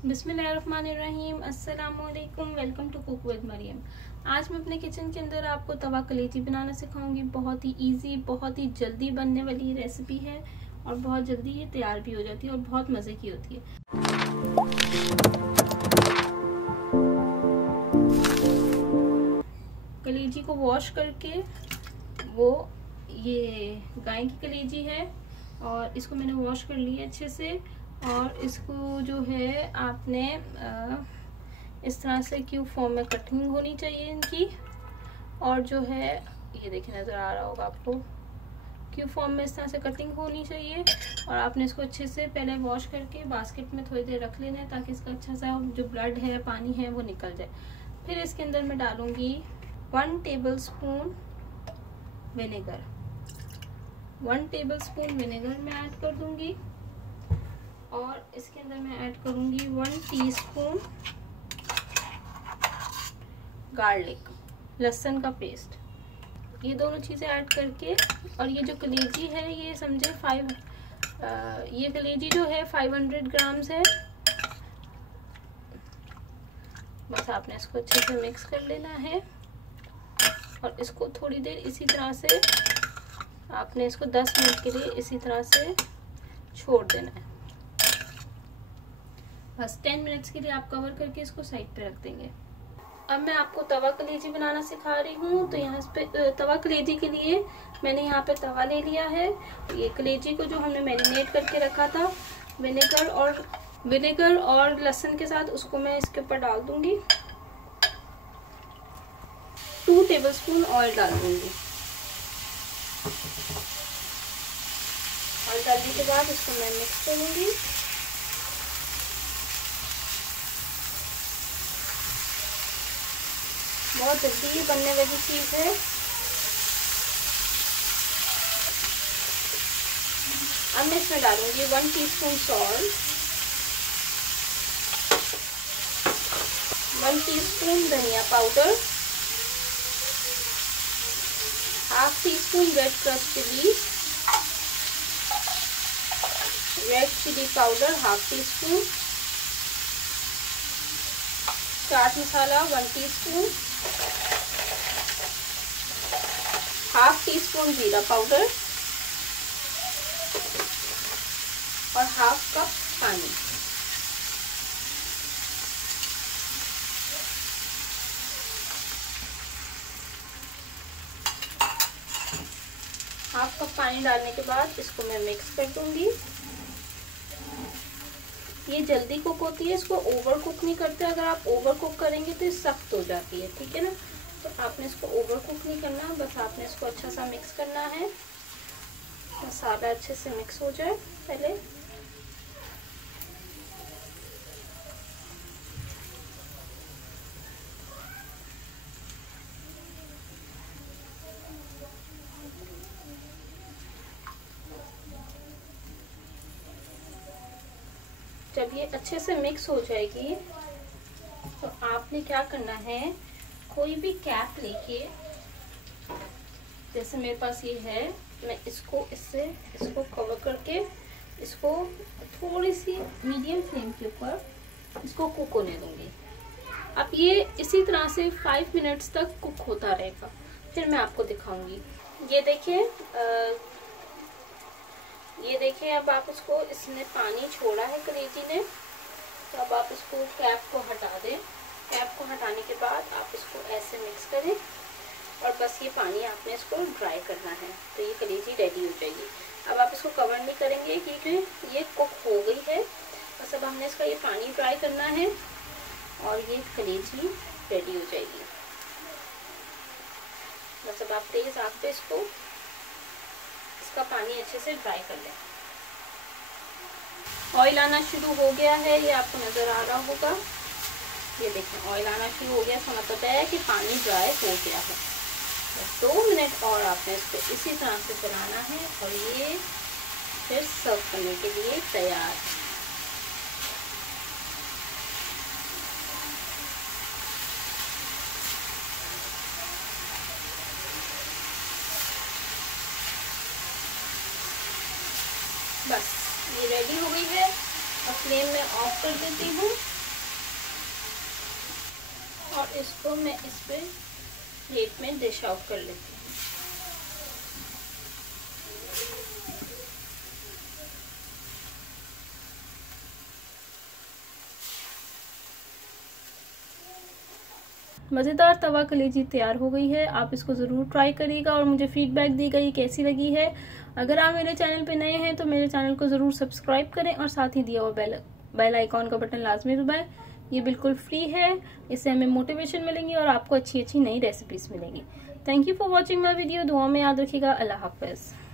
बिस्मिल्लाहिर्रहमानिर्रहीम, अस्सलामुअलैकुम। Welcome to cook with Maryam. आज मैं अपने किचन के अंदर आपको तवा कलेजी बनाना सिखाऊंगी। बहुत ही इजी, बहुत ही जल्दी बनने वाली रेसिपी है और बहुत जल्दी ये तैयार भी हो जाती है और बहुत मज़े की होती है। कलेजी को वॉश करके, वो ये गाय की कलेजी है और इसको मैंने वॉश कर लिया अच्छे से। और इसको जो है आपने इस तरह से क्यूब फॉर्म में कटिंग होनी चाहिए इनकी। और जो है ये देखिए, नज़र आ रहा होगा आपको, क्यूब फॉर्म में इस तरह से कटिंग होनी चाहिए। और आपने इसको अच्छे से पहले वॉश करके बास्केट में थोड़ी देर रख लेना है ताकि इसका अच्छा सा जो ब्लड है, पानी है, वो निकल जाए। फिर इसके अंदर मैं डालूंगी 1 टेबलस्पून विनेगर। 1 टेबलस्पून विनेगर मैं ऐड कर दूंगी। और इसके अंदर मैं ऐड करूंगी 1 टीस्पून गार्लिक, लहसुन का पेस्ट। ये दोनों चीज़ें ऐड करके, और ये जो कलेजी है ये समझे ये कलेजी जो है 500 ग्राम्स है। बस आपने इसको अच्छे से मिक्स कर लेना है और इसको थोड़ी देर इसी तरह से आपने इसको 10 मिनट के लिए इसी तरह से छोड़ देना है। बस 10 मिनट्स के लिए आप कवर करके इसको साइड पे रख देंगे। अब मैं आपको तवा कलेजी बनाना सिखा रही हूँ। तो यहाँ पे तवा कलेजी के लिए मैंने यहाँ पे तवा ले लिया है। ये कलेजी को जो हमने मैरिनेट करके रखा था विनेगर और लहसुन के साथ, उसको मैं इसके ऊपर डाल दूंगी। 2 टेबलस्पून ऑयल डाल दूंगी। ऑयल डालने के बाद इसको मैं मिक्स करूंगी। बहुत जल्दी ये बनने वाली चीज़ है। अब मैं इसमें डालूंगी 1 टीस्पून सॉल्ट, 1 टीस्पून धनिया powder, ½ teaspoon red crush chilli, red chilli powder ½ teaspoon, chaat masala 1 teaspoon, ½ teaspoon जीरा पाउडर और ½ कप पानी। ½ कप पानी डालने के बाद इसको मैं मिक्स कर दूंगी। ये जल्दी कुक होती है, इसको ओवर कुक नहीं करते। अगर आप ओवर कुक करेंगे तो ये सख्त हो जाती है, ठीक है ना। तो आपने इसको ओवर कुक नहीं करना, बस आपने इसको अच्छा सा मिक्स करना है। मसाला अच्छे से मिक्स हो जाए पहले। जब ये अच्छे से मिक्स हो जाएगी तो आपने क्या करना है, कोई भी कैप लेके, जैसे मेरे पास ये है, मैं इसको इसको कवर करके इसको थोड़ी सी मीडियम फ्लेम के ऊपर इसको कुक होने दूंगी। अब ये इसी तरह से 5 मिनट्स तक कुक होता रहेगा। फिर मैं आपको दिखाऊंगी। ये देखिए अब आप इसको, इसने पानी छोड़ा है कलेजी ने। तो अब आप इसको कैप को हटा दें। कैप को हटाने के बाद आप इसको ऐसे मिक्स करें और बस ये पानी आपने इसको ड्राई करना है। तो ये कलेजी रेडी हो जाएगी। अब आप इसको कवर नहीं करेंगे क्योंकि ये कुक हो गई है। बस अब हमने इसका ये पानी ड्राई करना है और ये कलेजी रेडी हो जाएगी। बस अब आप तेज आंच पे इसका पानी अच्छे से ड्राई कर लें। ऑयल आना शुरू हो गया है, ये आपको नज़र आ रहा होगा। ये देखें, ऑयल आना शुरू हो गया, इसका मतलब है कि पानी ड्राई हो गया है। तो 2 मिनट और आपने इसको इसी तरह से चलाना है और ये फिर सर्व करने के लिए तैयार है। बस ये रेडी हो गई है। और फ्लेम में ऑफ कर देती हूँ। और इसको मैं इस पे प्लेट में डिश आउट कर लेती हूँ। मज़ेदार तवा कलेजी तैयार हो गई है। आप इसको ज़रूर ट्राई करिएगा और मुझे फीडबैक दीजिएगा ये कैसी लगी है। अगर आप मेरे चैनल पे नए हैं तो मेरे चैनल को ज़रूर सब्सक्राइब करें और साथ ही दिया हुआ बेल आइकॉन का बटन लाजमी दबाएं। ये बिल्कुल फ्री है, इससे हमें मोटिवेशन मिलेंगी और आपको अच्छी अच्छी नई रेसिपीज़ मिलेंगी। Thank you for watching my video. दुआ में याद रखिएगा। अल्लाह हाफ़िज़।